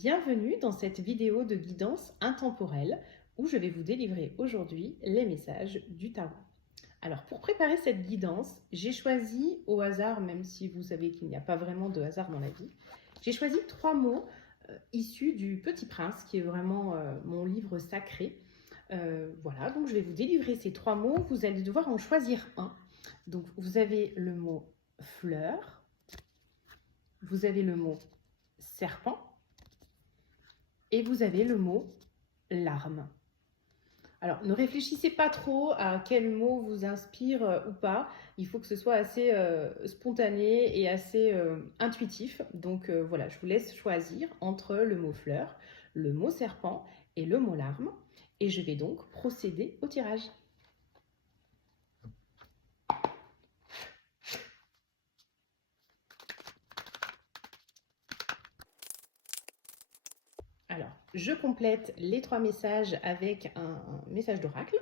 Bienvenue dans cette vidéo de guidance intemporelle où je vais vous délivrer aujourd'hui les messages du tarot. Alors pour préparer cette guidance, j'ai choisi au hasard, même si vous savez qu'il n'y a pas vraiment de hasard dans la vie, j'ai choisi 3 mots issus du Petit Prince qui est vraiment mon livre sacré. Voilà, donc je vais vous délivrer ces 3 mots, vous allez devoir en choisir un. Donc vous avez le mot fleur, vous avez le mot serpent, et vous avez le mot larme. Alors, ne réfléchissez pas trop à quel mot vous inspire ou pas. Il faut que ce soit assez spontané et assez intuitif. Donc voilà, je vous laisse choisir entre le mot fleur, le mot serpent et le mot larme. Et je vais donc procéder au tirage. Alors, je complète les 3 messages avec un message d'oracle.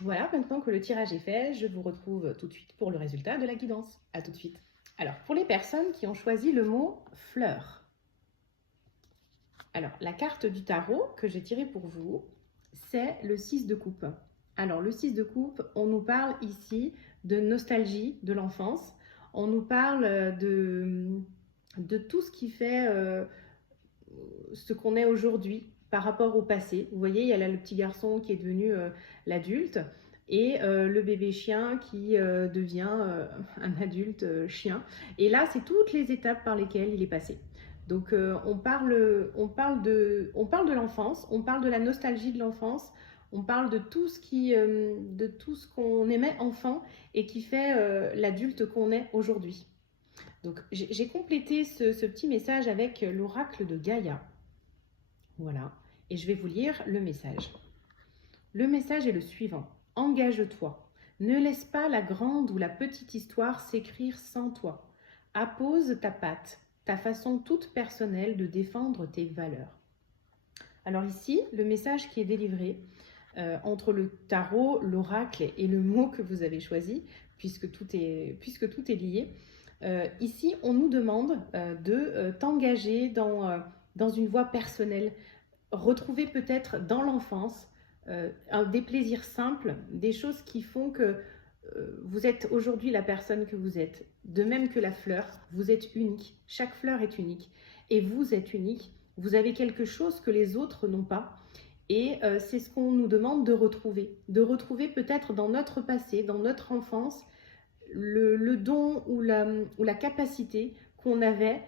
Voilà, maintenant que le tirage est fait, je vous retrouve tout de suite pour le résultat de la guidance. À tout de suite. Alors, pour les personnes qui ont choisi le mot fleur. Alors, la carte du tarot que j'ai tirée pour vous, c'est le 6 de coupe. Alors, le 6 de coupe, on nous parle ici de nostalgie de l'enfance. On nous parle de tout ce qui fait ce qu'on est aujourd'hui par rapport au passé. Vous voyez, il y a là le petit garçon qui est devenu l'adulte et le bébé chien qui devient un adulte chien. Et là, c'est toutes les étapes par lesquelles il est passé. Donc on parle de l'enfance, on parle de la nostalgie de l'enfance, on parle de tout ce qu'on aimait enfant et qui fait l'adulte qu'on est aujourd'hui. Donc j'ai complété ce petit message avec l'oracle de Gaïa. Voilà, et je vais vous lire le message. Le message est le suivant. Engage-toi. Ne laisse pas la grande ou la petite histoire s'écrire sans toi. Appose ta patte, ta façon toute personnelle de défendre tes valeurs. Alors ici, le message qui est délivré entre le tarot, l'oracle et le mot que vous avez choisi, puisque tout est lié, ici, on nous demande de t'engager dans une voie personnelle, retrouver peut-être dans l'enfance des plaisirs simples, des choses qui font que vous êtes aujourd'hui la personne que vous êtes. De même que la fleur, vous êtes unique. Chaque fleur est unique. Et vous êtes unique. Vous avez quelque chose que les autres n'ont pas. Et c'est ce qu'on nous demande de retrouver. De retrouver peut-être dans notre passé, dans notre enfance, le don ou la capacité qu'on avait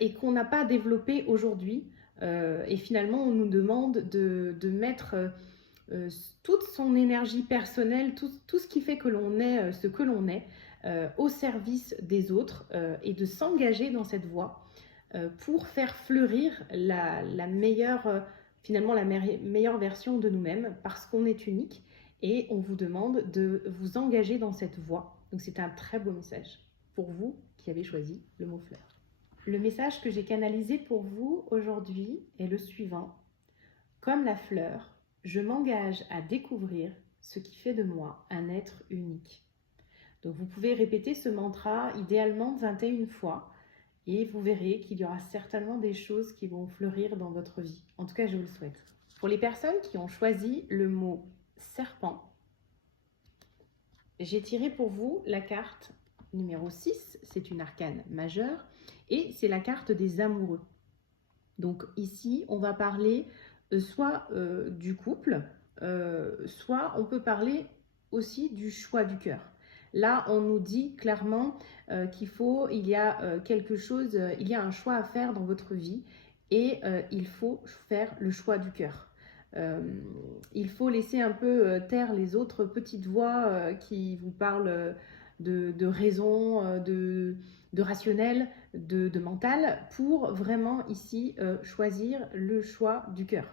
et qu'on n'a pas développé aujourd'hui. Et finalement, on nous demande de mettre toute son énergie personnelle, tout ce qui fait que l'on est ce que l'on est, au service des autres et de s'engager dans cette voie pour faire fleurir la meilleure, finalement la meilleure version de nous-mêmes parce qu'on est unique et on vous demande de vous engager dans cette voie. Donc c'est un très beau message pour vous qui avez choisi le mot fleur. Le message que j'ai canalisé pour vous aujourd'hui est le suivant. Comme la fleur, je m'engage à découvrir ce qui fait de moi un être unique. Donc vous pouvez répéter ce mantra idéalement 21 fois et vous verrez qu'il y aura certainement des choses qui vont fleurir dans votre vie. En tout cas, je vous le souhaite. Pour les personnes qui ont choisi le mot serpent, j'ai tiré pour vous la carte numéro 6, c'est une arcane majeure et c'est la carte des amoureux. Donc ici, on va parler soit du couple, soit on peut parler aussi du choix du cœur. Là, on nous dit clairement il y a quelque chose, il y a un choix à faire dans votre vie et il faut faire le choix du cœur. Il faut laisser un peu taire les autres petites voix qui vous parlent de raison, de rationnel, de mental, pour vraiment ici choisir le choix du cœur.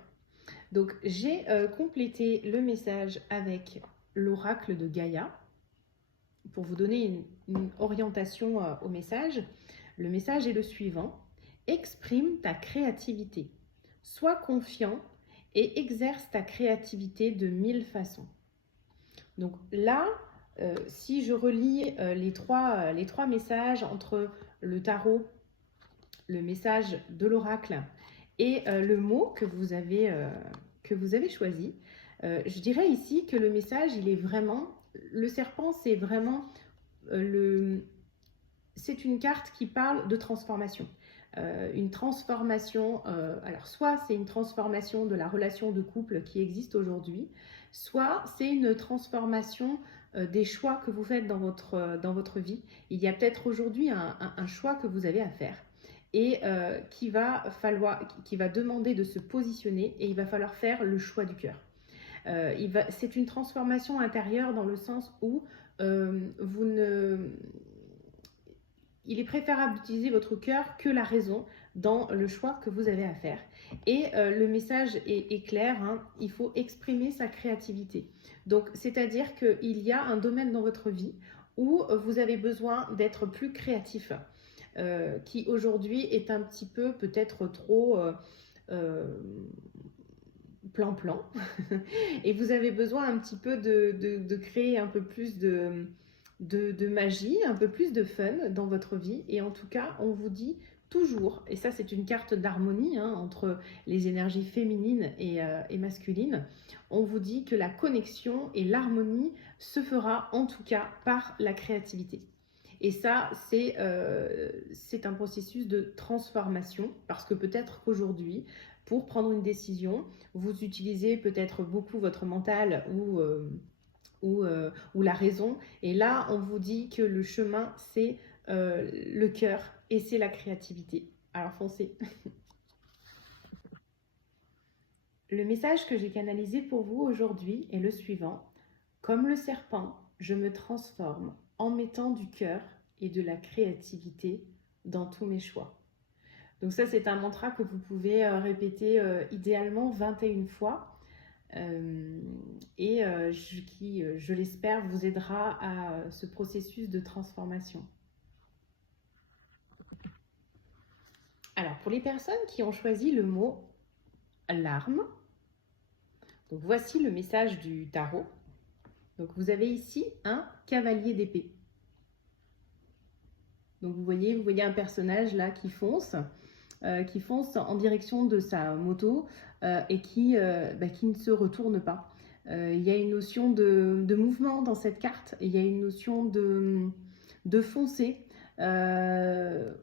Donc j'ai complété le message avec l'oracle de Gaïa pour vous donner une orientation au message. Le message est le suivant. Exprime ta créativité. Sois confiant et exerce ta créativité de 1000 façons. Donc là, si je relis les trois messages entre le tarot, le message de l'oracle et le mot que vous avez choisi, je dirais ici que le message, il est vraiment, le serpent, c'est vraiment c'est une carte qui parle de transformation. Une transformation, alors soit c'est une transformation de la relation de couple qui existe aujourd'hui, soit c'est une transformation des choix que vous faites dans votre vie. Il y a peut-être aujourd'hui un choix que vous avez à faire et qui va demander de se positionner, et il va falloir faire le choix du cœur. C'est une transformation intérieure dans le sens où il est préférable d'utiliser votre cœur que la raison dans le choix que vous avez à faire. Et le message est clair, hein, il faut exprimer sa créativité. Donc, c'est-à-dire qu'il y a un domaine dans votre vie où vous avez besoin d'être plus créatif, qui aujourd'hui est un petit peu peut-être trop plan-plan. Et vous avez besoin un petit peu de créer un peu plus de magie, un peu plus de fun dans votre vie. Et en tout cas, on vous dit toujours, et ça c'est une carte d'harmonie hein, entre les énergies féminines et masculines, on vous dit que la connexion et l'harmonie se fera en tout cas par la créativité. Et ça, c'est un processus de transformation, parce que peut-être qu'aujourd'hui, pour prendre une décision, vous utilisez peut-être beaucoup votre mental ou la raison. Et là, on vous dit que le chemin, c'est le cœur et c'est la créativité. Alors foncez. Le message que j'ai canalisé pour vous aujourd'hui est le suivant. Comme le serpent, je me transforme en mettant du cœur et de la créativité dans tous mes choix. Donc ça, c'est un mantra que vous pouvez répéter idéalement 21 fois. Qui, je l'espère, vous aidera à ce processus de transformation. Alors, pour les personnes qui ont choisi le mot larme, donc voici le message du tarot. Donc, vous avez ici un cavalier d'épée. Donc, vous voyez un personnage là qui fonce en direction de sa moto et qui ne se retourne pas. Il y a une notion de mouvement dans cette carte, il y a une notion de foncer, de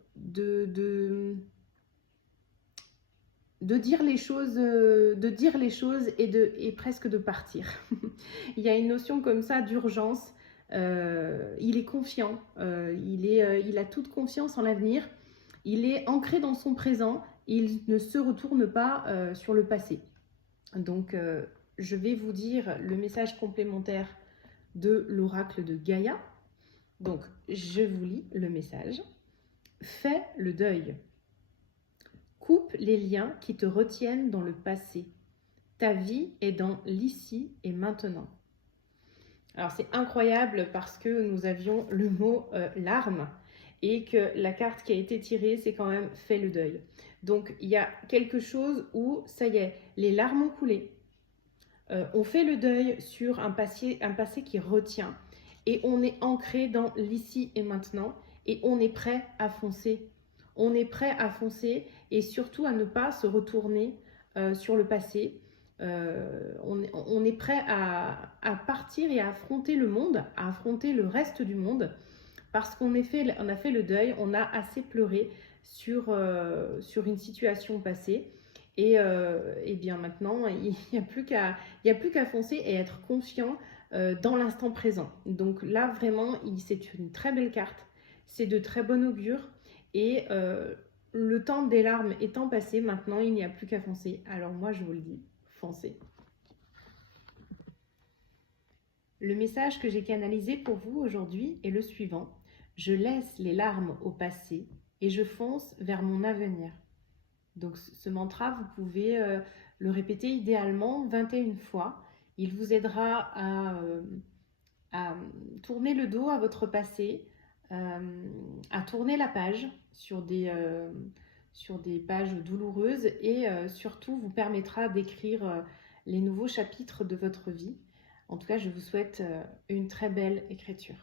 dire les choses, et presque de partir. Il y a une notion comme ça d'urgence. Il est confiant, il a toute confiance en l'avenir. Il est ancré dans son présent, il ne se retourne pas sur le passé. Donc, je vais vous dire le message complémentaire de l'oracle de Gaïa. Donc, je vous lis le message. Fais le deuil. Coupe les liens qui te retiennent dans le passé. Ta vie est dans l'ici et maintenant. Alors, c'est incroyable parce que nous avions le mot larme et que la carte qui a été tirée, c'est quand même fait le deuil. Donc, il y a quelque chose où, ça y est, les larmes ont coulé. On fait le deuil sur un passé qui retient et on est ancré dans l'ici et maintenant et on est prêt à foncer. On est prêt à foncer et surtout à ne pas se retourner sur le passé. On est prêt à partir et à affronter le monde, à affronter le reste du monde parce qu'on a fait le deuil, on a assez pleuré sur une situation passée. Et bien maintenant, il n'y a plus qu'à foncer et être confiant dans l'instant présent. Donc là, vraiment, c'est une très belle carte. C'est de très bon augure. Et le temps des larmes étant passé, maintenant, il n'y a plus qu'à foncer. Alors moi, je vous le dis, foncez. Le message que j'ai canalisé pour vous aujourd'hui est le suivant. Je laisse les larmes au passé et je fonce vers mon avenir. Donc ce mantra, vous pouvez le répéter idéalement 21 fois. Il vous aidera à tourner le dos à votre passé, à tourner la page sur des sur des pages douloureuses et surtout vous permettra d'écrire les nouveaux chapitres de votre vie. En tout cas, je vous souhaite une très belle écriture.